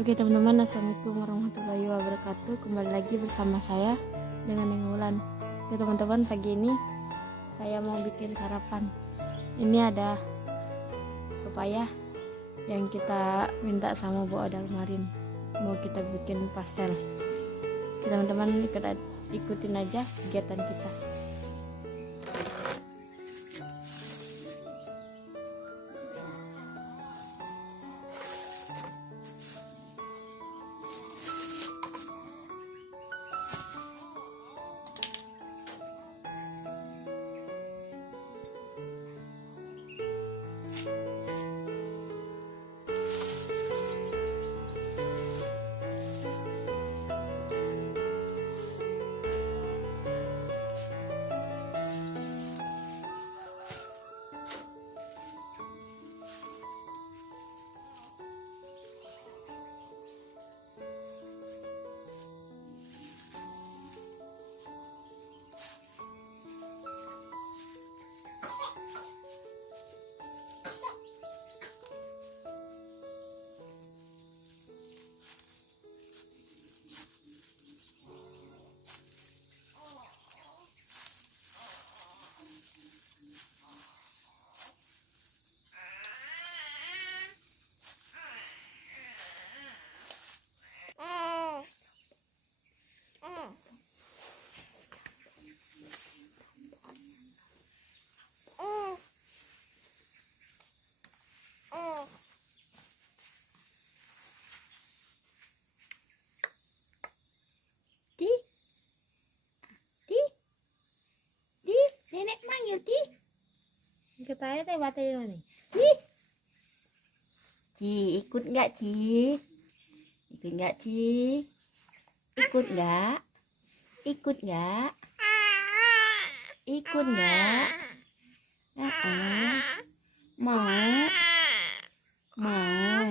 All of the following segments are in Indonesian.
Oke teman-teman, assalamualaikum warahmatullahi wabarakatuh. Kembali lagi bersama saya dengan Neng Wulan. Oke teman-teman, pagi ini saya mau bikin sarapan. Ini ada pepaya yang kita minta sama Bu Ada kemarin. Mau kita bikin pastel. Oke teman-teman, ikutin aja kegiatan kita. Nenek manggil Ti. Ketanya teh batai nih. Ci, ikut nggak Ci? Ikut nggak Ci? Ikut nggak? Ikut nggak? Ikut nggak? Mau? Mau?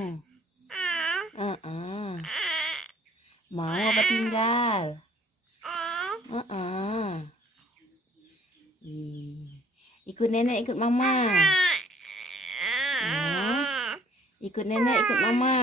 Mau apa tinggal? Ikut nenek, ikut mama. Ikut nenek, ikut mama.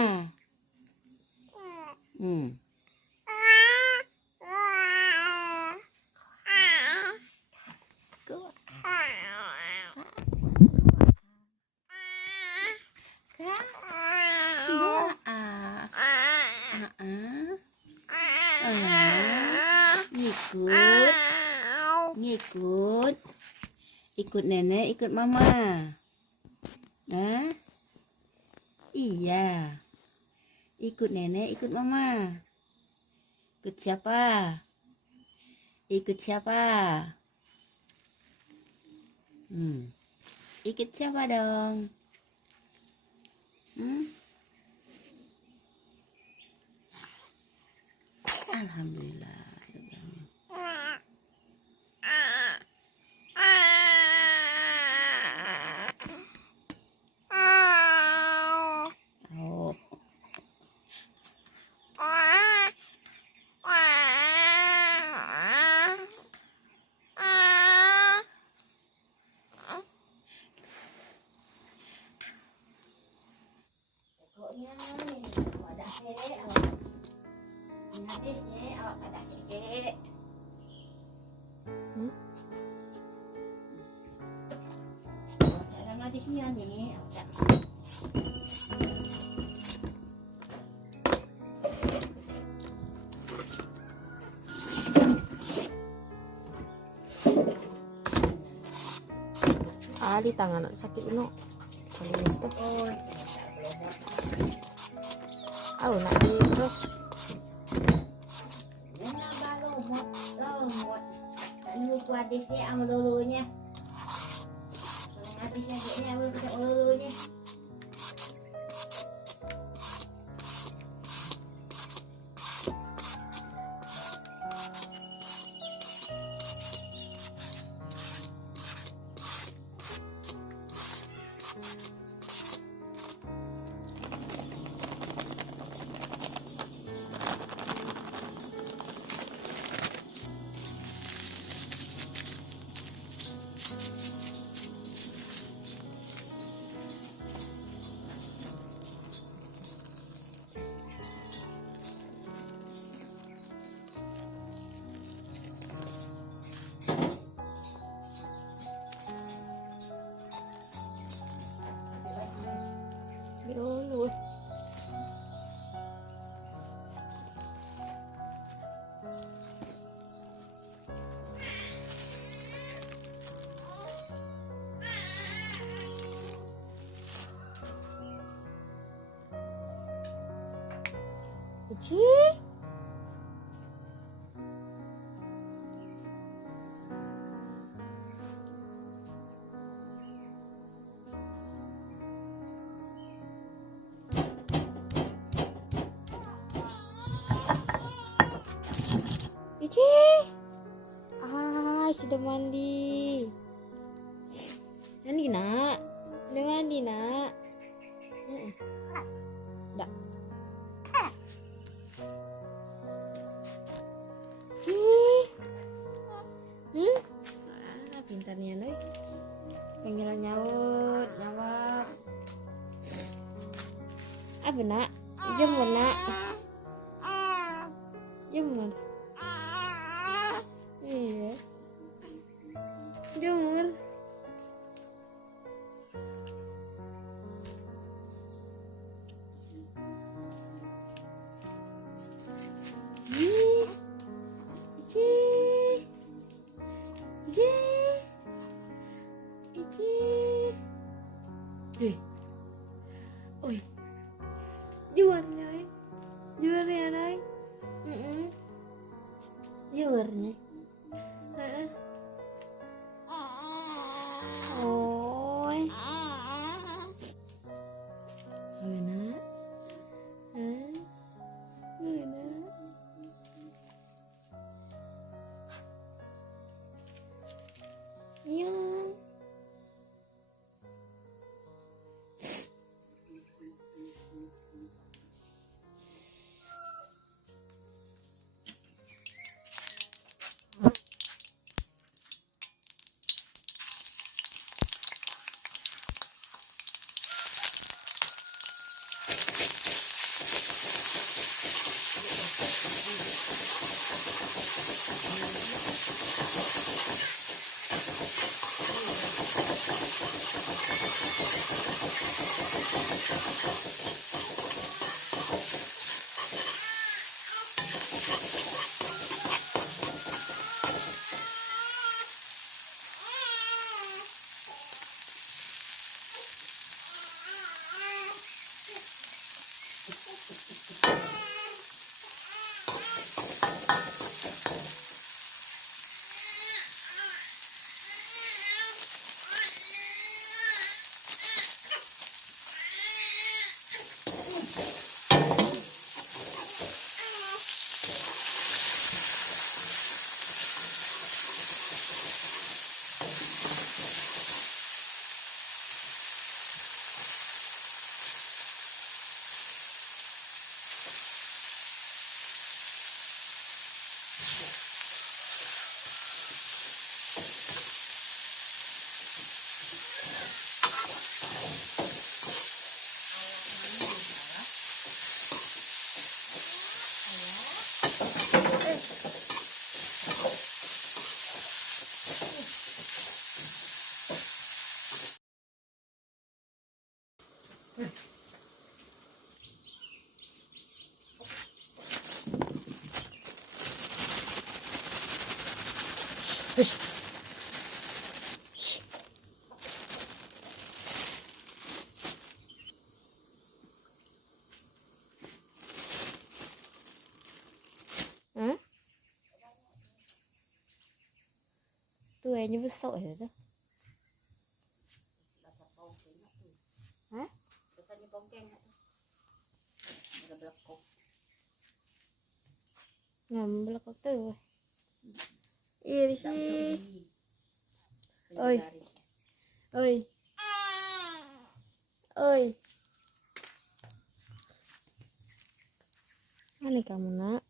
Ikut nenek, ikut mama. Iya. Ikut nenek, ikut mama. Ikut siapa? Ikut siapa? Ikut siapa dong? Alhamdulillah. Ali tangan sakit no. Nak terus. Ici. Ici. Ah, sudah mandi. Mandi nak. Udah mandi nak. Enggak. Pintarnya nih. Panggilan nyaut, nyawak. Apa nak? Jemur nak. Jemur. Iya. Jemur. Oi, juarnya, juarnya naik, juarnya, oi, mana, mana, iya. Hah? Tuh kayaknya besok ya tuh. Hah? Ngambil kok tuh. Iri. Oi. Oi. Oi. Mana kamu nak?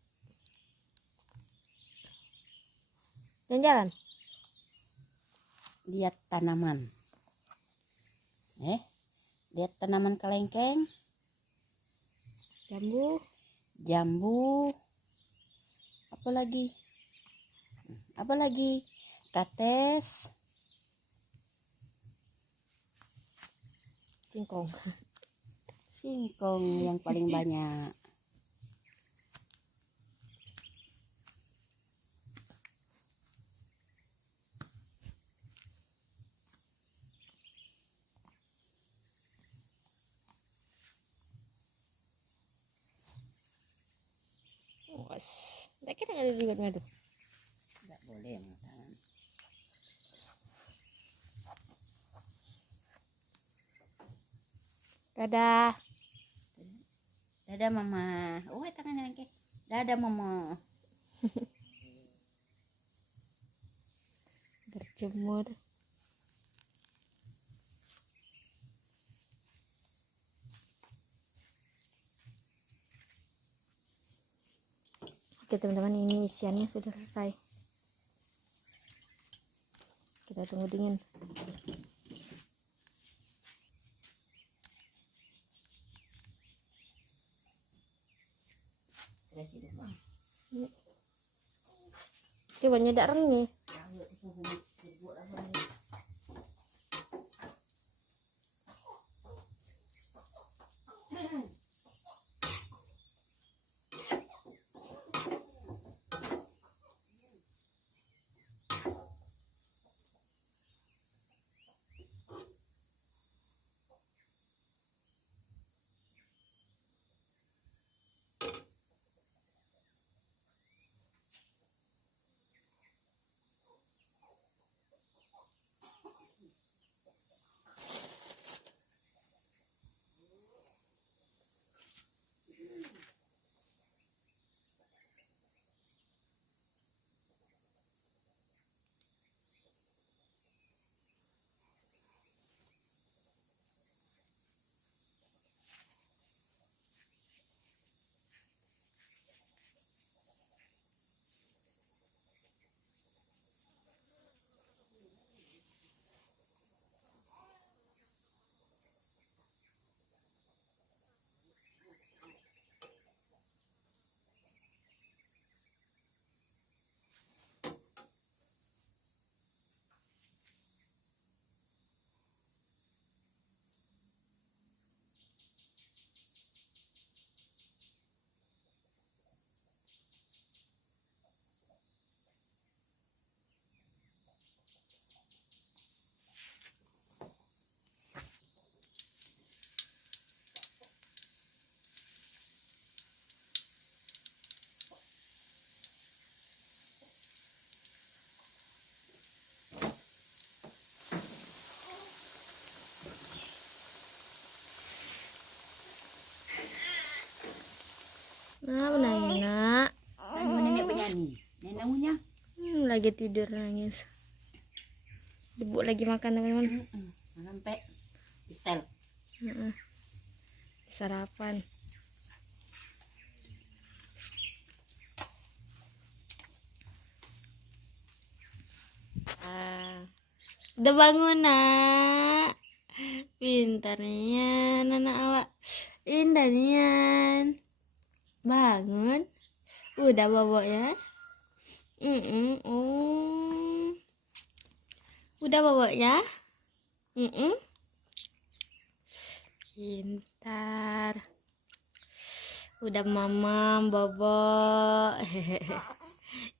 Jalan-jalan. Lihat tanaman. Lihat tanaman kelengkeng. Jambu. Jambu. Apa lagi? Apa lagi? Kates. Singkong. Singkong yang paling banyak. Os. Tak kira ada di ngadu. Nggak boleh yang tangan. Dadah. Dadah mama. Oh tangannya lengket. Dadah mama. Berjemur. Oke teman-teman, ini isiannya sudah selesai. Kita tunggu dingin. Terus itu bang. Coba nyedak nih. Nah, nak. Kan nenek penyanyi. Nenek punya. Lagi tidur nangis. Ibu lagi makan teman-teman. Sampai setel. Sarapan. Udah bangun nak. Pintarnya anak awak. Indah nian. Bangun. Udah bobo ya. Udah bobo ya. Pintar. Udah mama bobo.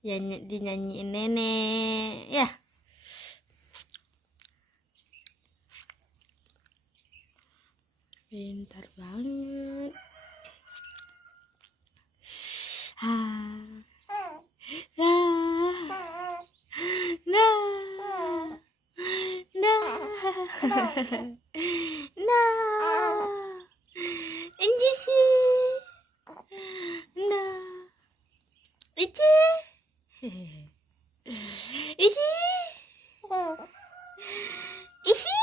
Ya dinyanyiin nenek ya. Pintar banget. Inji sih. Ici. Isi. Isi.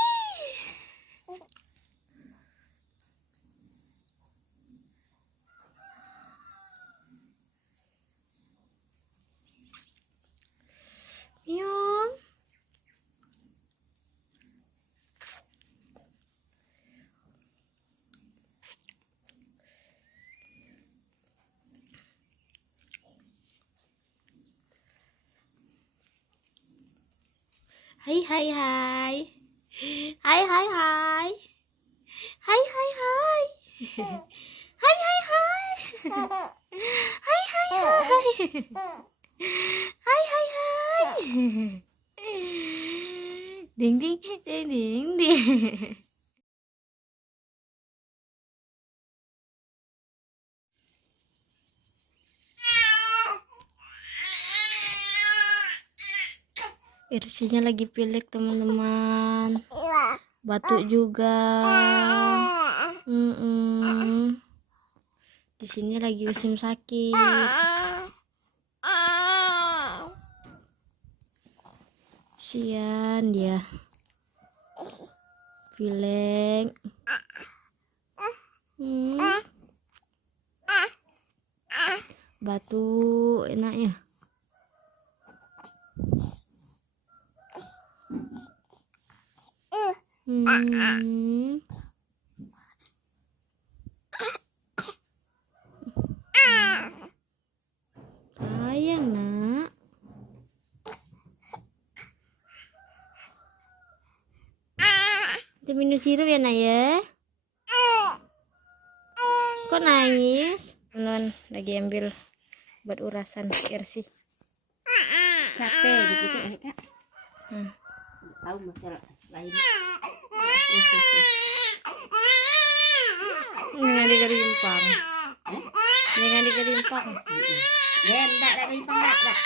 Miong. Hai hai hai. Hai hai hai. Hai hai hai. Hai hai hai. Hai hai hai. Hai hai hai. Ding ding ding ding ding. Irsinya lagi pilek teman-teman. Batuk juga. Di sini lagi musim sakit. Sian dia. Pilek. Batuk enaknya. Sayang nak. Kita minum sirup ya nak ya. Kok nangis? Non lagi ambil buat urasan Irsi. Capek begitu ya kak. Tahu masalah lain. Dengan dikerimpang. Dengan dikerimpang. Enggak rimpang enggak.